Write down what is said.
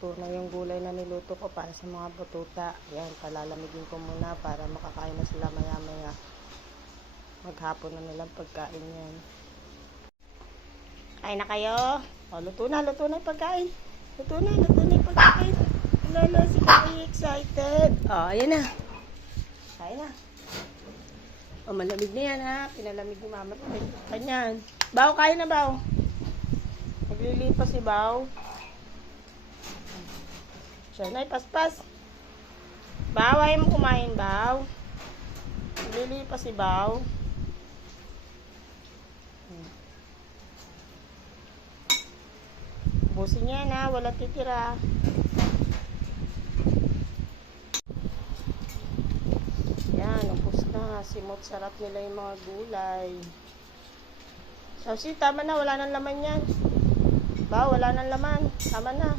luto na yung gulay na niluto ko para sa mga bututa. Yan, palalamigin ko muna para makakain na sila maya-maya. Maghapon na nilang pagkain yan. Kain na kayo? O, luto na, luto na yung pagkain. Luto na, luto na yung pagkain. Lalo, si Kaya excited. O, ayan na. Kain na. O, malamig na yan ha. Pinalamig ni mama. Kanyan. Bao, kain na bao. Naglilipas si Bao. Siya na, paspas. Ayaw mo kumain, Bao. Naglilipas si Bao. Busin niya na, wala titira. Yan, ubos na. Simot sarap nila yung mga gulay. Sausi, tama na. Wala nang laman yan. Ba, wala nang laman. Tama na.